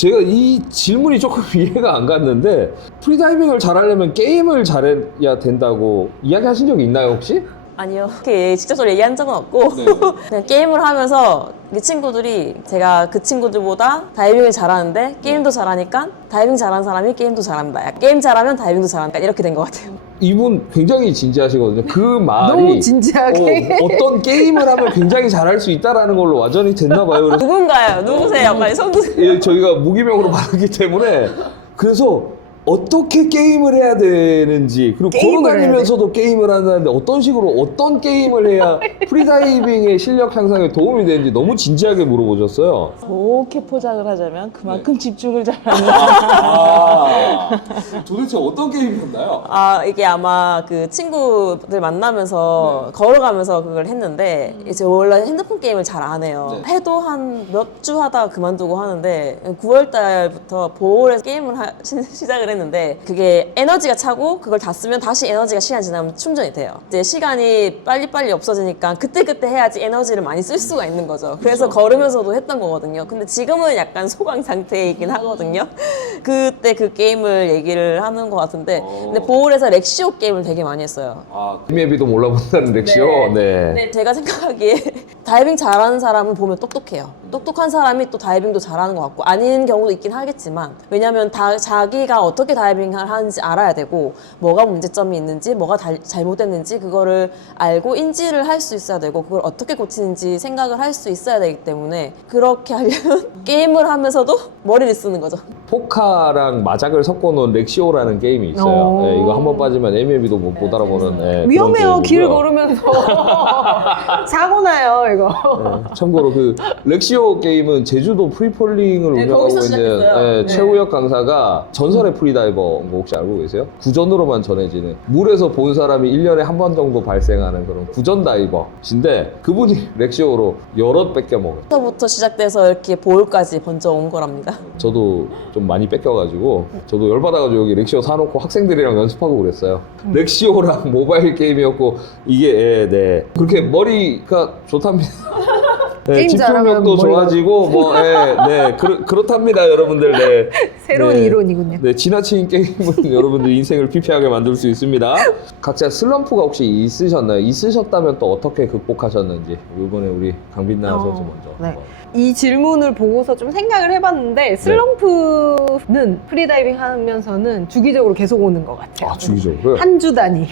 제가 이 질문이 조금 이해가 안 갔는데 프리다이빙을 잘하려면 게임을 잘해야 된다고 이야기하신 적이 있나요 혹시? 아니요. 그렇게 직접적으로 얘기한 적은 없고 네. 그냥 게임을 하면서 이 친구들이 제가 그 친구들보다 다이빙을 잘하는데 게임도 잘하니까 다이빙 잘하는 사람이 게임도 잘한다. 게임 잘하면 다이빙도 잘한다. 이렇게 된 것 같아요. 이분 굉장히 진지하시거든요. 그 말이 너무 진지하게. 어떤 게임을 하면 굉장히 잘할 수 있다라는 걸로 와전이 됐나 봐요. 그래서 누군가요? 누구세요? 빨리 손 드세요. 예, 저희가 무기명으로 말하기 때문에 그래서 어떻게 게임을 해야 되는지 그리고 게임을 걸어다니면서도 게임을 한다는데 어떤 식으로 어떤 게임을 해야 프리다이빙의 실력 향상에 도움이 되는지 너무 진지하게 물어보셨어요. 좋게 포장을 하자면 그만큼 집중을 잘하는 도대체 어떤 게임이었나요? 이게 아마 그 친구들 만나면서 걸어가면서 그걸 했는데 이제 원래 핸드폰 게임을 잘 안 해요. 네. 해도 한 몇 주 하다가 그만두고 하는데 9월 달부터 보홀에서 게임을 시작을 했는데 그게 에너지가 차고 그걸 다 쓰면 다시 에너지가 시간 지나면 충전이 돼요. 이제 시간이 빨리빨리 없어지니까 그때그때 해야지 에너지를 많이 쓸 수가 있는 거죠. 그래서 걸으면서도 했던 거거든요. 근데 지금은 약간 소강 상태이긴 하거든요. 그때 그 게임을 얘기를 하는 것 같은데 근데 보홀에서 렉시오 게임을 되게 많이 했어요. 맵이도 몰라본다는 렉시오. 네. 근데 제가 생각하기에 다이빙 잘하는 사람은 보면 똑똑해요. 똑똑한 사람이 또 다이빙도 잘하는 것 같고 아닌 경우도 있긴 하겠지만 왜냐면 자기가 어떻게 다이빙을 하는지 알아야 되고 뭐가 문제점이 있는지 뭐가 잘못됐는지 그거를 알고 인지를 할 수 있어야 되고 그걸 어떻게 고치는지 생각을 할 수 있어야 되기 때문에 그렇게 하려면 게임을 하면서도 머리를 쓰는 거죠. 포카랑 마작을 섞어놓은 렉시오라는 게임이 있어요. 네, 이거 한번 빠지면 MLB도 못 알아보는 네, 위험해요. 그런 길 게임이고요. 걸으면서 사고 나요 이거. 네, 참고로 그 렉시오 게임은 제주도 프리폴링을 네, 운영하고 거기서 있는 시작했어요. 최우혁 강사가 전설의 프리다이버 거 혹시 알고 계세요? 구전으로만 전해지는 물에서 본 사람이 1년에 한 번 정도 발생하는 그런 구전 다이버신데 그분이 렉시오로 여럿 뺏겨 먹어요. 부터 시작돼서 이렇게 보홀까지 번져 온 거랍니다. 저도 좀 많이 뺏겨가지고 저도 열받아가지고 여기 렉시오 사놓고 학생들이랑 연습하고 그랬어요. 렉시오랑 모바일 게임이었고 이게 네 그렇게 머리가 좋답니다. 네, 게임 잘하면 집중력도 머리가- 좋아지고 그렇답니다 여러분들. 네. 새로운 네. 이론이군요. 네, 지나친 게임은 여러분들 인생을 피폐하게 만들 수 있습니다. 각자 슬럼프가 혹시 있으셨나요? 있으셨다면 또 어떻게 극복하셨는지 이번에 우리 강빛나 선수 먼저. 네. 이 질문을 보고서 좀 생각을 해봤는데 슬럼프는 프리다이빙 하면서는 주기적으로 계속 오는 것 같아요. 주기적으로요? 한 주 단위,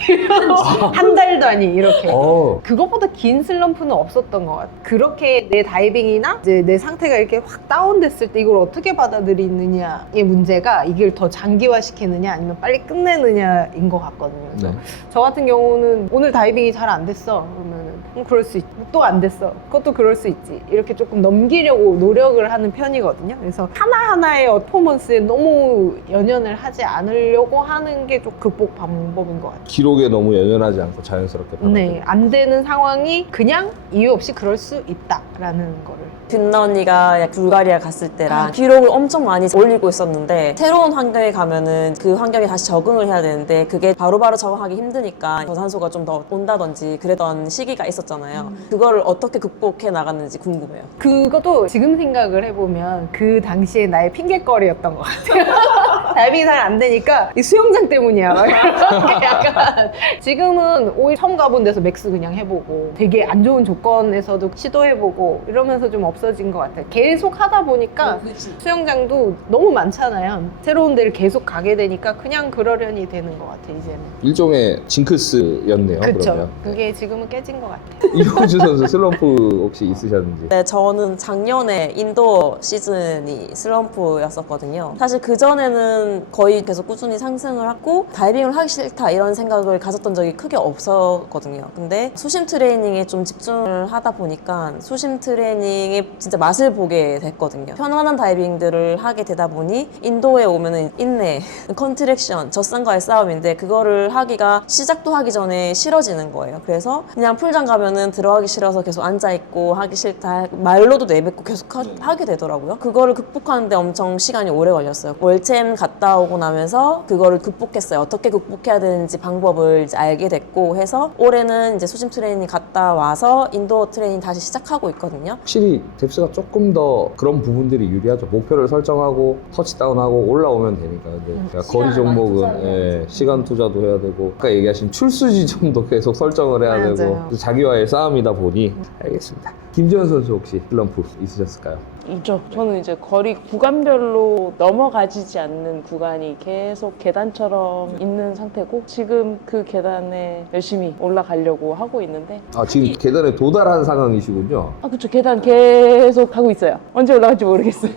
한 달 단위 이렇게. 어. 그것보다 긴 슬럼프는 없었던 것 같아요. 그렇게 내 다이빙이나 이제 내 상태가 이렇게 확 다운됐을 때 이걸 어떻게 받아들이느냐의 문제가 이걸 더 장기화시키느냐 아니면 빨리 끝내느냐인 것 같거든요. 그래서 네. 저 같은 경우는 오늘 다이빙이 잘 안 됐어. 그러면 그럴 수 있지. 또 안 됐어. 그것도 그럴 수 있지. 이렇게 조금 넘기려고 노력을 하는 편이거든요. 그래서 하나하나의 퍼포먼스에 너무 연연을 하지 않으려고 하는 게 좀 극복 방법인 것 같아요. 기록에 너무 연연하지 않고 자연스럽게 네, 안 되는 상황이 그냥 이유 없이 그럴 수 있다라는 거를. 빛나 언니가 불가리아 갔을 때랑 기록을 엄청 많이 올리고 있었는데 새로운 환경에 가면은 그 환경에 다시 적응을 해야 되는데 그게 바로바로 적응하기 힘드니까 저산소가 좀 더 온다든지 그랬던 시기가 있었잖아요. 그거를 어떻게 극복해 나갔는지 궁금해요. 그것도 지금 생각을 해보면 그 당시에 나의 핑계거리였던 것 같아요. 다이빙이 잘 안 되니까 이 수영장 때문이야. 막 이렇게 약간 지금은 오히려 처음 가본 데서 맥스 그냥 해보고 되게 안 좋은 조건에서도 시도해보고 이러면서 좀 없어진 것 같아요. 계속 하다 보니까 수영장도 너무 많잖아요. 새로운 데를 계속 가게 되니까 그냥 그러려니 되는 것 같아요, 이제는. 일종의 징크스였네요. 그쵸. 그러면. 그게 지금은 깨진 것 같아요. 이호주 선수 슬럼프 혹시 있으셨는지? 네, 저는 작년에 인도 시즌이 슬럼프였었거든요. 사실 그전에는 거의 계속 꾸준히 상승을 하고 다이빙을 하기 싫다 이런 생각을 가졌던 적이 크게 없었거든요. 근데 수심 트레이닝에 좀 집중을 하다 보니까 수심 트레이닝의 진짜 맛을 보게 됐거든요. 편안한 다이빙들을 하게 되다 보니 인도에 오면은 인내, 컨트랙션, 젖산과의 싸움인데 그거를 하기가 시작도 하기 전에 싫어지는 거예요. 그래서 그냥 풀장 가면 들어가면은 들어가기 싫어서 계속 앉아있고 하기 싫다 말로도 내뱉고 계속 하게 되더라고요. 그거를 극복하는데 엄청 시간이 오래 걸렸어요. 월챔 갔다 오고 나면서 그거를 극복했어요. 어떻게 극복해야 되는지 방법을 이제 알게 됐고 해서 올해는 이제 수심 트레이닝 갔다 와서 인도어 트레이닝 다시 시작하고 있거든요. 확실히 뎁스가 조금 더 그런 부분들이 유리하죠. 목표를 설정하고 터치다운하고 올라오면 되니까. 근데 거리 종목은 예, 시간 투자도 해야 되고 아까 얘기하신 출수 지점도 계속 설정을 해야 맞아요. 되고 자기와의 싸움이다 보니 알겠습니다. 김지현 선수 혹시 슬럼프 있으셨을까요? 있죠. 저는 이제 거리 구간별로 넘어가지지 않는 구간이 계속 계단처럼 있는 상태고 지금 그 계단에 열심히 올라가려고 하고 있는데 아 지금 계단에 도달한 상황이시군요. 그쵸. 계단 계속 가고 있어요. 언제 올라갈지 모르겠어요.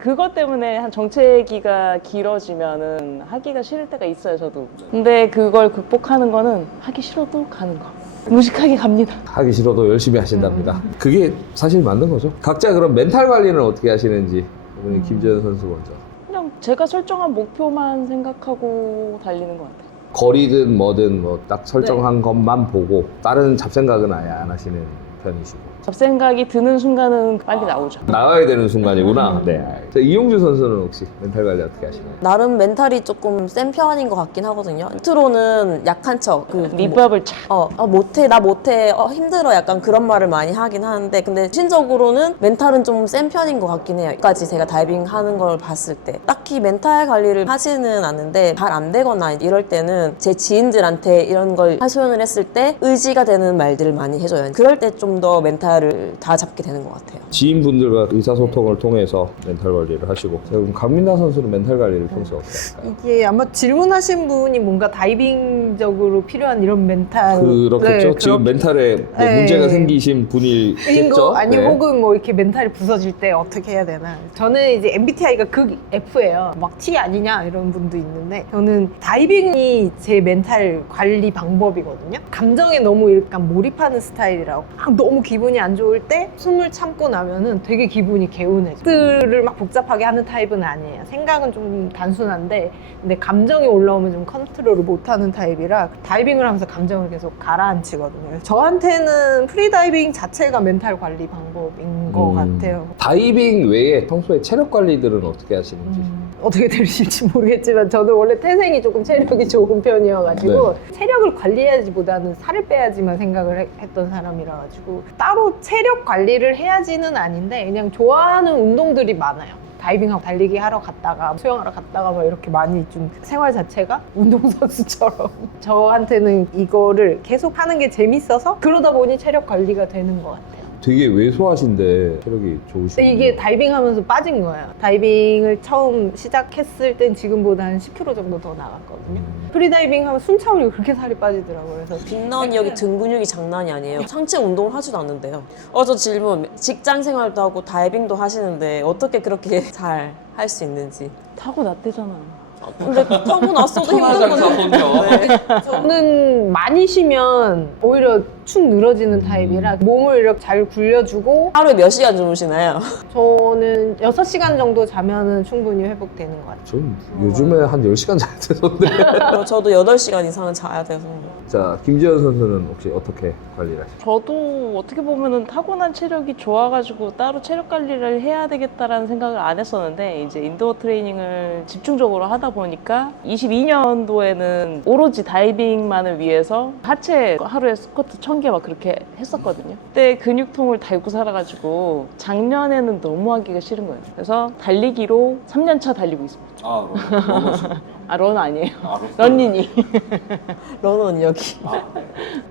그것 때문에 한 정체기가 길어지면은 하기가 싫을 때가 있어요, 저도. 근데 그걸 극복하는 거는 하기 싫어도 가는 거. 무식하게 갑니다. 하기 싫어도 열심히 하신답니다. 그게 사실 맞는 거죠. 각자 그럼 멘탈 관리는 어떻게 하시는지 우리 김지현 선수 먼저. 그냥 제가 설정한 목표만 생각하고 달리는 것 같아요. 거리든 뭐든 뭐 딱 설정한 것만 보고 다른 잡생각은 아예 안 하시는 편이시고. 잡생각이 드는 순간은 빨리 나오죠. 나와야 되는 순간이구나. 네. 자, 이용주 선수는 혹시 멘탈 관리 어떻게 하시나요? 나름 멘탈이 조금 센 편인 것 같긴 하거든요. 겉으로는 약한 척, 밑밥을 착. 못해, 나 못해, 힘들어 약간 그런 말을 많이 하긴 하는데 근데 신적으로는 멘탈은 좀 센 편인 것 같긴 해요. 여기까지 제가 다이빙 하는 걸 봤을 때 딱히 멘탈 관리를 하지는 않는데 잘 안 되거나 이럴 때는 제 지인들한테 이런 걸 하소연을 했을 때 의지가 되는 말들을 많이 해줘요. 그럴 때 좀 더 멘탈을 다 잡게 되는 것 같아요. 지인분들과 의사소통을 통해서 멘탈 관리를 하시고. 자, 그럼 강민나 선수는 멘탈 관리를 평소에 어떻게 할까요? 이게 아마 질문하신 분이 뭔가 다이빙적으로 필요한 이런 멘탈 그렇겠죠. 지금 멘탈에 뭐 네. 문제가 생기신 인 분이겠죠. 거 아니면 네. 혹은 뭐 이렇게 멘탈이 부서질 때 어떻게 해야 되나. 저는 이제 MBTI가 극 F예요. 막 T 아니냐 이런 분도 있는데 저는 다이빙이 제 멘탈 관리 방법이거든요. 감정에 너무 약간 몰입하는 스타일이라고. 너무 기분이 안 좋을 때 숨을 참고 나면은 되게 기분이 개운해져. 들을 막 복잡하게 하는 타입은 아니에요. 생각은 좀 단순한데 근데 감정이 올라오면 좀 컨트롤을 못하는 타입이라 다이빙을 하면서 감정을 계속 가라앉히거든요. 저한테는 프리다이빙 자체가 멘탈 관리 방법인 것 같아요. 다이빙 외에 평소에 체력 관리들은 어떻게 하시는지. 어떻게 들으실지 모르겠지만 저는 원래 태생이 조금 체력이 좋은 편이어가지고 체력을 관리해야지보다는 살을 빼야지만 생각을 했던 사람이라 가지고 따로 체력 관리를 해야지는 아닌데 그냥 좋아하는 운동들이 많아요. 다이빙하고 달리기 하러 갔다가 수영하러 갔다가 막 이렇게 많이 좀 생활 자체가 운동선수처럼 저한테는 이거를 계속 하는 게 재밌어서 그러다 보니 체력 관리가 되는 것 같아요. 되게 왜소하신데 체력이 좋으시고. 근데 이게 다이빙 하면서 빠진 거예요. 다이빙을 처음 시작했을 땐 지금보다 한 10kg 정도 더 나갔거든요. 프리다이빙 하면 숨 참으니까 그렇게 살이 빠지더라고요. 그래서 빛나 언니 여기 등 근육이 장난이 아니에요. 상체 운동을 하지도 않는데요. 저 질문, 직장 생활도 하고 다이빙도 하시는데 어떻게 그렇게 잘 할 수 있는지. 타고 났대잖아. 근데 타고 났어도 힘든 건데. 저는 많이 쉬면 오히려 축 늘어지는 타입이라 몸을 이렇게 잘 굴려주고 하루에 몇 시간 주무시나요? 저는 6시간 정도 자면은 충분히 회복되는 것 같아요. 전 요즘에 한 10시간 자야 되던데. 저도 8시간 이상은 자야 돼서. 자, 김지현 선수는 혹시 어떻게 관리를 하시나요? 저도 어떻게 보면은 타고난 체력이 좋아가지고 따로 체력 관리를 해야 되겠다라는 생각을 안 했었는데 이제 인도어 트레이닝을 집중적으로 하다 보니까 22년도에는 오로지 다이빙만을 위해서 하체 하루에 스쿼트 1000개 막 그렇게 했었거든요. 그때 근육통을 달고 살아가지고 작년에는 너무 하기가 싫은 거예요. 그래서 달리기로 3년차 달리고 있습니다. 런 아니에요. 런니니. 러는 여기.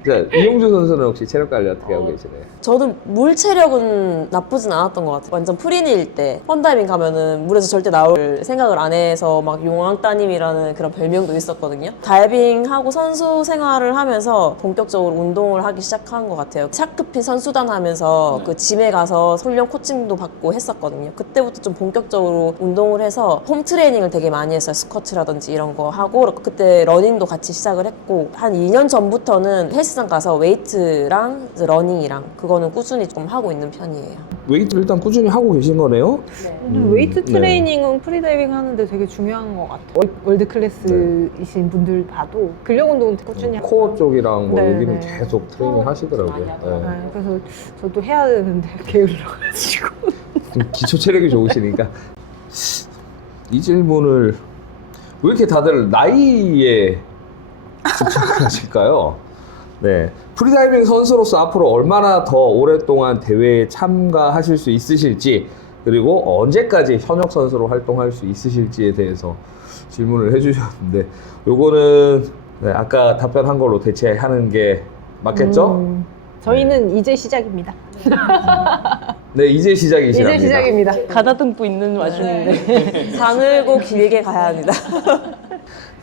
자, 이용주 선수는 혹시 체력 관리 어떻게 하고 계시나요? 저도 물 체력은 나쁘진 않았던 것 같아요. 완전 프린일 때 펀다이빙 가면은 물에서 절대 나올 생각을 안 해서 막 용왕따님이라는 그런 별명도 있었거든요. 다이빙하고 선수 생활을 하면서 본격적으로 운동을 하기 시작한 것 같아요. 샤크피 선수단 하면서 그 짐에 가서 훈련 코칭도 받고 했었거든요. 그때부터 좀 본격적으로 운동을 해서 홈 트레이닝을 되게 많이 했어요. 스쿼트라든지 운동이라든지 이런 거 하고 그때 러닝도 같이 시작을 했고 한 2년 전부터는 헬스장 가서 웨이트랑 이제 러닝이랑 그거는 꾸준히 좀 하고 있는 편이에요. 웨이트 일단 꾸준히 하고 계신 거네요? 근데 웨이트 네. 트레이닝은 프리다이빙 하는데 되게 중요한 것 같아요. 월드 클래스이신 분들 봐도 근력 운동은 꾸준히 하고. 코어 쪽이랑 뭐 네, 여기는 네. 계속 트레이닝 하시더라고요. 네. 네, 그래서 저도 해야 되는데 게을러가지고. 좀 기초 체력이 좋으시니까 이 질문을 왜 이렇게 다들 나이에 집착하실까요? 네, 프리다이빙 선수로서 앞으로 얼마나 더 오랫동안 대회에 참가하실 수 있으실지 그리고 언제까지 현역 선수로 활동할 수 있으실지에 대해서 질문을 해주셨는데 요거는 네, 아까 답변한 걸로 대체하는 게 맞겠죠? 저희는 이제 시작입니다. 네, 이제 시작이시랍니다. 이제 시작입니다. 가다듬고 있는 와중인데 가늘고 길게 가야 합니다.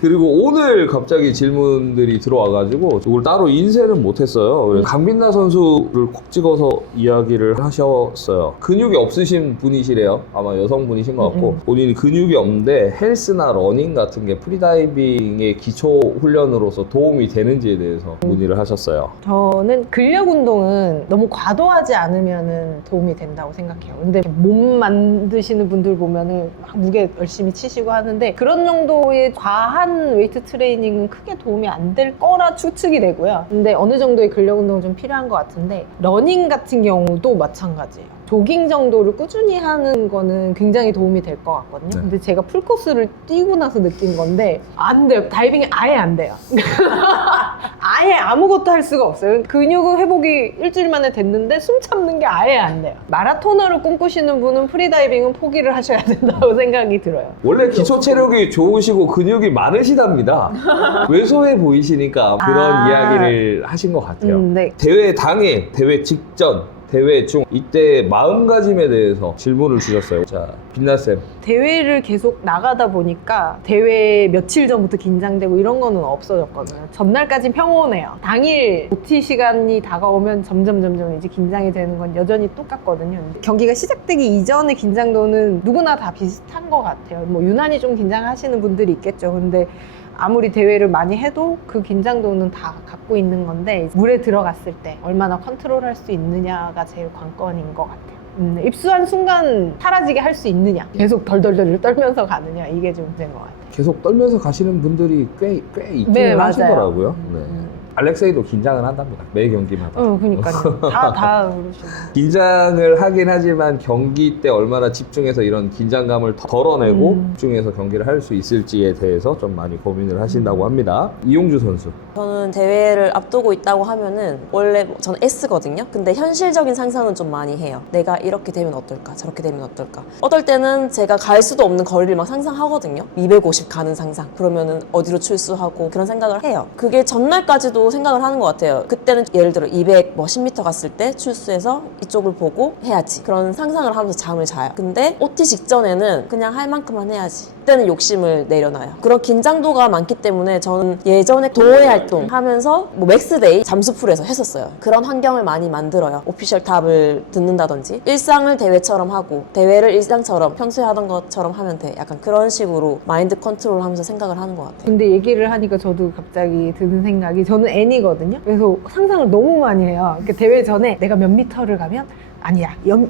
그리고 오늘 갑자기 질문들이 들어와가지고 이걸 따로 인쇄는 못했어요. 그래서 강빈나 선수를 콕 찍어서 이야기를 하셨어요. 근육이 없으신 분이시래요. 아마 여성분이신 것 같고 본인이 근육이 없는데 헬스나 러닝 같은 게 프리다이빙의 기초 훈련으로서 도움이 되는지에 대해서 문의를 하셨어요. 저는 근력 운동은 너무 과도하지 않으면 도움이 된다고 생각해요. 근데 몸 만드시는 분들 보면은 막 무게 열심히 치시고 하는데 그런 정도의 과한 웨이트 트레이닝은 크게 도움이 안 될 거라 추측이 되고요. 근데 어느 정도의 근력 운동은 좀 필요한 것 같은데 러닝 같은 경우도 마찬가지예요. 조깅 정도를 꾸준히 하는 거는 굉장히 도움이 될 것 같거든요. 네. 근데 제가 풀코스를 뛰고 나서 느낀 건데 안 돼요. 다이빙이 아예 안 돼요. 아예 아무것도 할 수가 없어요. 근육은 회복이 일주일 만에 됐는데 숨 참는 게 아예 안 돼요. 마라토너를 꿈꾸시는 분은 프리다이빙은 포기를 하셔야 된다고 생각이 들어요. 원래 기초 체력이 좋으시고 근육이 많으시답니다. 왜소해 보이시니까 그런 이야기를 하신 것 같아요. 네. 대회 당일, 대회 직전, 대회 중 이때 마음가짐에 대해서 질문을 주셨어요. 자, 빛나쌤. 대회를 계속 나가다 보니까 대회 며칠 전부터 긴장되고 이런 거는 없어졌거든요. 전날까진 평온해요. 당일 OT 시간이 다가오면 점점 이제 긴장이 되는 건 여전히 똑같거든요. 근데 경기가 시작되기 이전의 긴장도는 누구나 다 비슷한 것 같아요. 뭐 유난히 좀 긴장하시는 분들이 있겠죠. 근데 아무리 대회를 많이 해도 그 긴장도는 다 갖고 있는 건데 물에 들어갔을 때 얼마나 컨트롤할 수 있느냐가 제일 관건인 것 같아요. 입수한 순간 사라지게 할 수 있느냐, 계속 덜덜덜 떨면서 가느냐, 이게 좀 문제인 것 같아요. 계속 떨면서 가시는 분들이 꽤 있긴 네, 맞아요. 하시더라고요. 네. 알렉세이도 긴장을 한답니다. 매 경기마다. 그러니까요. 다 그러시고. 긴장을 하긴 하지만 경기 때 얼마나 집중해서 이런 긴장감을 덜어내고 집중해서 경기를 할 수 있을지에 대해서 좀 많이 고민을 하신다고 합니다. 이용주 선수. 저는 대회를 앞두고 있다고 하면은 원래 저는 S거든요. 근데 현실적인 상상은 좀 많이 해요. 내가 이렇게 되면 어떨까? 저렇게 되면 어떨까? 어떨 때는 제가 갈 수도 없는 거리를 막 상상하거든요. 250 가는 상상. 그러면은 어디로 출수하고 그런 생각을 해요. 그게 전날까지도 생각을 하는 것 같아요. 그때는 예를 들어 200 뭐 10m 갔을 때 출수해서 이쪽을 보고 해야지. 그런 상상을 하면서 잠을 자요. 근데 OT 직전에는 그냥 할 만큼만 해야지. 그때는 욕심을 내려놔요. 그런 긴장도가 많기 때문에 저는 예전에 도회 활동 하면서 뭐 맥스데이 잠수풀에서 했었어요. 그런 환경을 많이 만들어요. 오피셜 탑을 듣는다든지 일상을 대회처럼 하고 대회를 일상처럼 평소에 하던 것처럼 하면 돼. 약간 그런 식으로 마인드 컨트롤 하면서 생각을 하는 것 같아요. 근데 얘기를 하니까 저도 갑자기 드는 생각이, 저는 N이거든요. 그래서 상상을 너무 많이 해요. 그러니까 대회 전에 내가 몇 미터를 가면 아니야,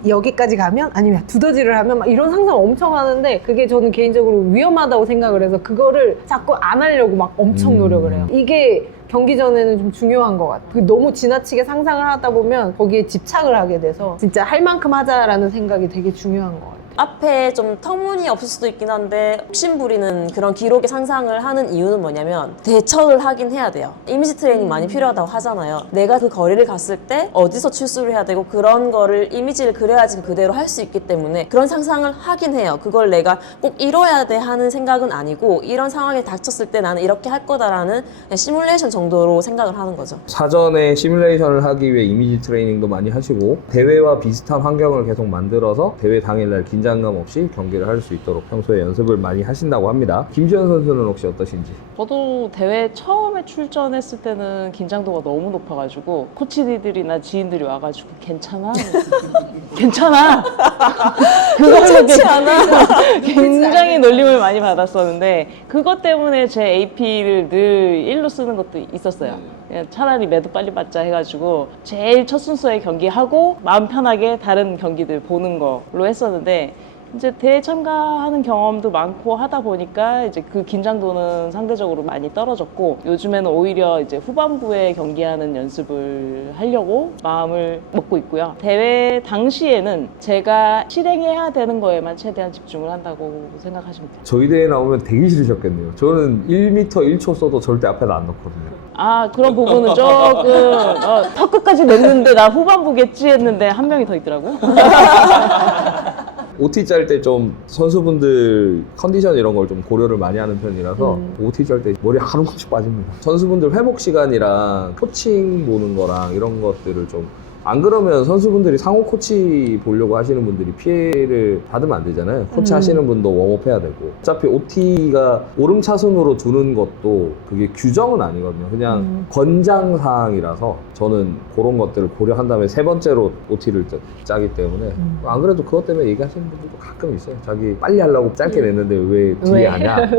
여기까지 가면 아니면 두더지를 하면 막 이런 상상 엄청 하는데 그게 저는 개인적으로 위험하다고 생각을 해서 그거를 자꾸 안 하려고 막 엄청 노력을 해요. 이게 경기 전에는 좀 중요한 것 같아요. 너무 지나치게 상상을 하다 보면 거기에 집착을 하게 돼서 진짜 할 만큼 하자라는 생각이 되게 중요한 것 같아요. 앞에 좀 터무니없을 수도 있긴 한데 욕심 부리는 그런 기록의 상상을 하는 이유는 뭐냐면 대처를 하긴 해야 돼요. 이미지 트레이닝 많이 필요하다고 하잖아요. 내가 그 거리를 갔을 때 어디서 출수를 해야 되고 그런 거를 이미지를 그려야지 그대로 할 수 있기 때문에 그런 상상을 하긴 해요. 그걸 내가 꼭 이뤄야 돼 하는 생각은 아니고 이런 상황에 닥쳤을 때 나는 이렇게 할 거다라는 그냥 시뮬레이션 정도로 생각을 하는 거죠. 사전에 시뮬레이션을 하기 위해 이미지 트레이닝도 많이 하시고 대회와 비슷한 환경을 계속 만들어서 대회 당일날 긴장감 없이 경기를 할 수 있도록 평소에 연습을 많이 하신다고 합니다. 김지현 선수는 혹시 어떠신지? 저도 대회 처음에 출전했을 때는 긴장도가 너무 높아가지고 코치들이나 지인들이 와가지고 괜찮아? 괜찮아? 좋지 않아. 굉장히 놀림을 많이 받았었는데 그것 때문에 제 AP를 늘 1로 쓰는 것도 있었어요. 그냥 차라리 매도 빨리 받자 해가지고 제일 첫 순서에 경기하고 마음 편하게 다른 경기들 보는 걸로 했었는데 이제 대회 참가하는 경험도 많고 하다 보니까 이제 그 긴장도는 상대적으로 많이 떨어졌고 요즘에는 오히려 이제 후반부에 경기하는 연습을 하려고 마음을 먹고 있고요. 대회 당시에는 제가 실행해야 되는 거에만 최대한 집중을 한다고 생각하시면 돼요. 저희 대회 나오면 되게 싫으셨겠네요. 저는 1m 1초 써도 절대 앞에다 안 넣거든요. 아 그런 부분은 조금 턱 끝까지 냈는데 나 후반부겠지 했는데 한 명이 더 있더라고요. OT 짤 때 좀 선수분들 컨디션 이런 걸 좀 고려를 많이 하는 편이라서 OT 짤 때 머리 한 움큼씩 빠집니다. 선수분들 회복 시간이랑 코칭 보는 거랑 이런 것들을 좀 안 그러면 선수분들이 상호 코치 보려고 하시는 분들이 피해를 받으면 안 되잖아요. 코치 하시는 분도 웜업 해야 되고 어차피 OT가 오름차순으로 두는 것도 그게 규정은 아니거든요. 그냥 권장사항이라서 저는 그런 것들을 고려한 다음에 세 번째로 OT를 짜기 때문에 안 그래도 그것 때문에 얘기하시는 분들도 가끔 있어요. 자기 빨리 하려고 짧게 냈는데 왜 뒤에 왜? 하냐.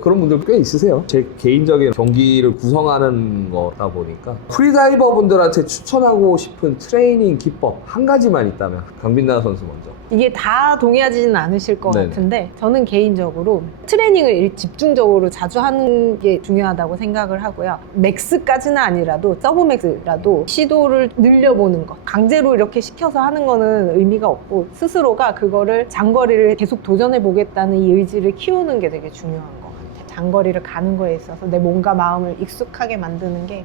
그런 분들 꽤 있으세요. 제 개인적인 경기를 구성하는 거다 보니까 프리다이버 분들한테 추천하고 싶은 트레이닝 기법 한 가지만 있다면 강빈나 선수 먼저. 이게 다 동의하지는 않으실 것 네네. 같은데 저는 개인적으로 트레이닝을 집중적으로 자주 하는 게 중요하다고 생각을 하고요. 맥스까지는 아니라도 서브맥스라도 시도를 늘려보는 것, 강제로 이렇게 시켜서 하는 거는 의미가 없고 스스로가 그거를 장거리를 계속 도전해 보겠다는 이 의지를 키우는 게 되게 중요한 것 같아요. 장거리를 가는 거에 있어서 내 몸과 마음을 익숙하게 만드는 게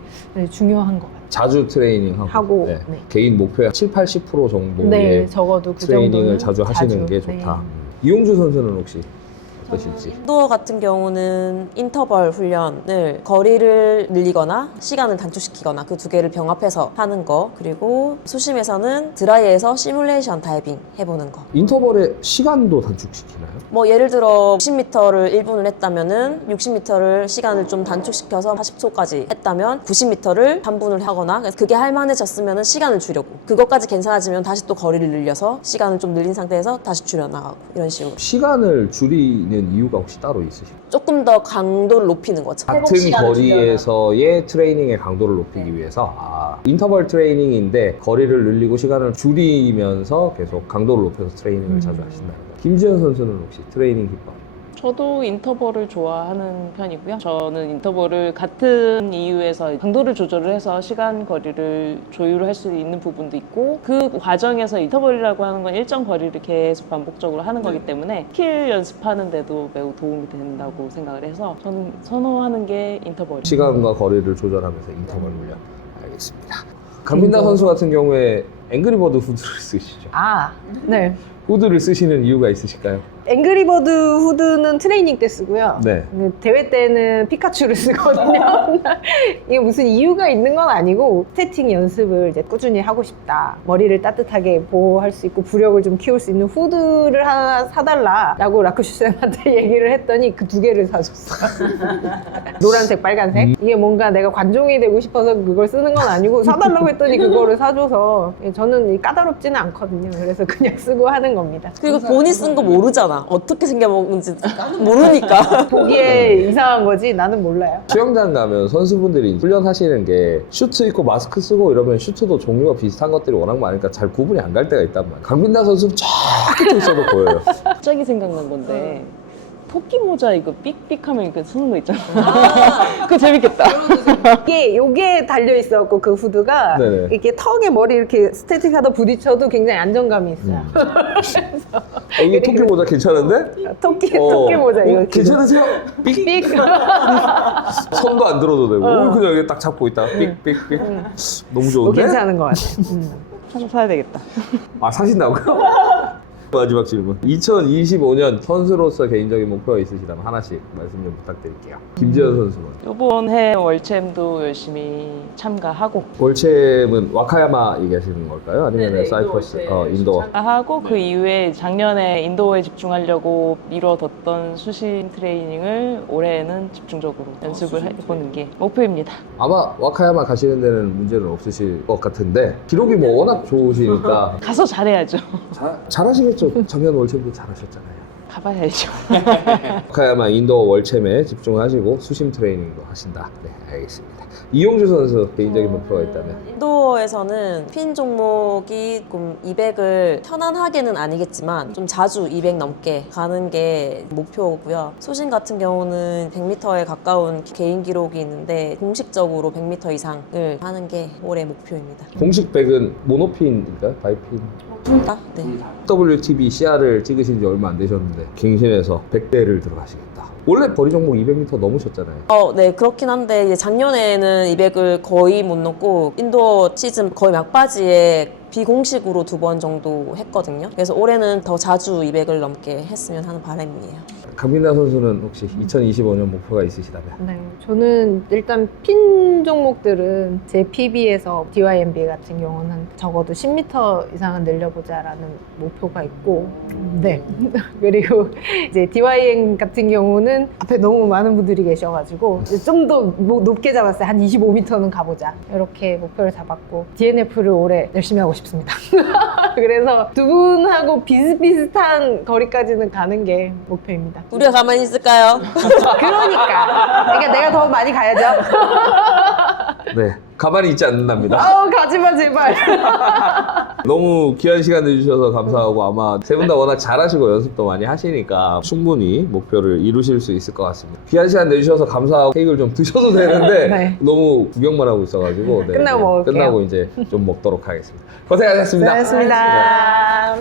중요한 것 같아요. 자주 트레이닝하고 하고, 네. 네. 개인 목표의 70-80% 정도의 네, 적어도 그 트레이닝을 정도는 자주 하시는 게 네. 좋다. 이용주 선수는 혹시 어떠실지? 인도어 같은 경우는 인터벌 훈련을 거리를 늘리거나 시간을 단축시키거나 그 두 개를 병합해서 하는 거, 그리고 수심에서는 드라이에서 시뮬레이션 다이빙 해보는 거. 인터벌의 시간도 단축시키나요? 뭐 예를 들어 60m를 1분을 했다면은 60m를 시간을 좀 단축시켜서 40초까지 했다면 90m를 3분을 하거나, 그래서 그게 할만해졌으면은 시간을 줄여고, 그것까지 괜찮아지면 다시 또 거리를 늘려서 시간을 좀 늘린 상태에서 다시 줄여나가고, 이런 식으로 시간을 줄이는 이유가 혹시 따로 있으실까요? 조금 더 강도를 높이는 거죠. 같은 거리에서의 트레이닝의 강도를 높이기 위해서 인터벌 트레이닝인데 거리를 늘리고 시간을 줄이면서 계속 강도를 높여서 트레이닝을 자주 하신다는 거예요. 김지현 선수는 혹시 트레이닝 기법? 저도 인터벌을 좋아하는 편이고요. 저는 인터벌을 같은 이유에서 강도를 조절을 해서 시간 거리를 조율할 수 있는 부분도 있고, 그 과정에서 인터벌이라고 하는 건 일정 거리를 계속 반복적으로 하는 거기 때문에 스킬 연습하는 데도 매우 도움이 된다고 생각을 해서 저는 선호하는 게 인터벌이에요. 시간과 거리를 조절하면서 인터벌 훈련. 알겠습니다. 강민나 선수 같은 경우에 앵그리버드 후드를 쓰시죠. 네. 후드를 쓰시는 이유가 있으실까요? 앵그리버드 후드는 트레이닝 때 쓰고요. 네. 대회 때는 피카츄를 쓰거든요. 이게 무슨 이유가 있는 건 아니고 스태팅 연습을 이제 꾸준히 하고 싶다. 머리를 따뜻하게 보호할 수 있고 부력을 좀 키울 수 있는 후드를 하나 사달라라고 라크슈센한테 얘기를 했더니 그 두 개를 사줬어요. 노란색, 빨간색. 이게 뭔가 내가 관종이 되고 싶어서 그걸 쓰는 건 아니고 사달라고 했더니 그거를 사줘서 저는 까다롭지는 않거든요. 그래서 그냥 쓰고 하는 겁니다. 그리고 본인 쓴 거 모르잖아. 어떻게 생겨먹는지 모르니까. 보기에 이상한 거지 나는 몰라요. 수영장 가면 선수분들이 훈련하시는 게 슈트 입고 마스크 쓰고 이러면 슈트도 종류가 비슷한 것들이 워낙 많으니까 잘 구분이 안 갈 때가 있단 말이에요. 강민나 선수는 저 끝에 있어도 보여요. 갑자기 생각난 건데 토끼 모자 이거 삑삑하면 이렇게 쓰는 거 있잖아. 그거 재밌겠다. 요게 달려 있어갖고 그 후드가 네네. 이렇게 턱에 머리 이렇게 스태틱하다 부딪혀도 굉장히 안정감이 있어요. 여기 토끼 모자 괜찮은데? 토끼 모자 이거 괜찮으세요? 삑. 손도 안 들어도 되고 그냥 여기 딱 잡고 있다가 삑삑삑 너무 좋은데? 괜찮은 것 같아. 하나 사야 되겠다. 아 사신다고요? 마지막 질문. 2025년 선수로서 개인적인 목표가 있으시다면 하나씩 말씀 좀 부탁드릴게요. 김지현 선수는 이번 해 월챔도 열심히 참가하고 월챔은 와카야마 얘기하시는 걸까요? 아니면 사이퍼스 인도어? 하고 그 이후에 작년에 인도어에 집중하려고 미뤄뒀던 수심 트레이닝을 올해는 집중적으로 연습을 해보는 게 목표입니다. 아마 와카야마 가시는 데는 문제는 없으실 것 같은데 기록이 뭐 워낙 좋으시니까 가서 잘해야죠. 잘하시겠죠? 저 작년 월챔도 잘하셨잖아요. 가봐야죠. 카야마 인도어 월챔에 집중하시고 수심 트레이닝도 하신다. 네, 알겠습니다. 이용주 선수 개인적인 목표가 있다면? 인도어에서는 핀 종목이 조금 200을 편안하게는 아니겠지만 좀 자주 200 넘게 가는 게 목표고요. 수심 같은 경우는 100m에 가까운 개인 기록이 있는데 공식적으로 100m 이상을 하는 게 올해 목표입니다. 공식 100은 모노핀인가요? 바이핀? 아, 네. WTB CR을 찍으신 지 얼마 안 되셨는데 갱신해서 100대를 들어가시겠다. 원래 거리 종목 200m 넘으셨잖아요. 네, 그렇긴 한데 이제 작년에는 200을 거의 못 넣고 인도어 시즌 거의 막바지에 비공식으로 2번 정도 했거든요. 그래서 올해는 더 자주 200을 넘게 했으면 하는 바람이에요. 강민아 선수는 혹시 2025년 목표가 있으시다면? 네, 저는 일단 핀 종목들은 제 PB에서 DYMB 같은 경우는 적어도 10m 이상은 늘려보자라는 목표가 있고, 네. 그리고 이제 DYM 같은 경우는 앞에 너무 많은 분들이 계셔가지고 좀 더 높게 잡았어요. 한 25m는 가보자. 이렇게 목표를 잡았고 DNF를 올해 열심히 하고 싶습니다. 그래서 두 분하고 비슷비슷한 거리까지는 가는 게 목표입니다. 우리가 가만히 있을까요? 그러니까 내가 더 많이 가야죠. 네, 가만히 있지 않는답니다. 가지마 제발. 너무 귀한 시간 내주셔서 감사하고 아마 세 분 다 워낙 잘하시고 연습도 많이 하시니까 충분히 목표를 이루실 수 있을 것 같습니다. 귀한 시간 내주셔서 감사하고 케이크를 좀 드셔도 되는데 네. 너무 구경만 하고 있어가지고 끝나고 먹을게요. 끝나고 이제 좀 먹도록 하겠습니다. 고생하셨습니다. 수고하셨습니다.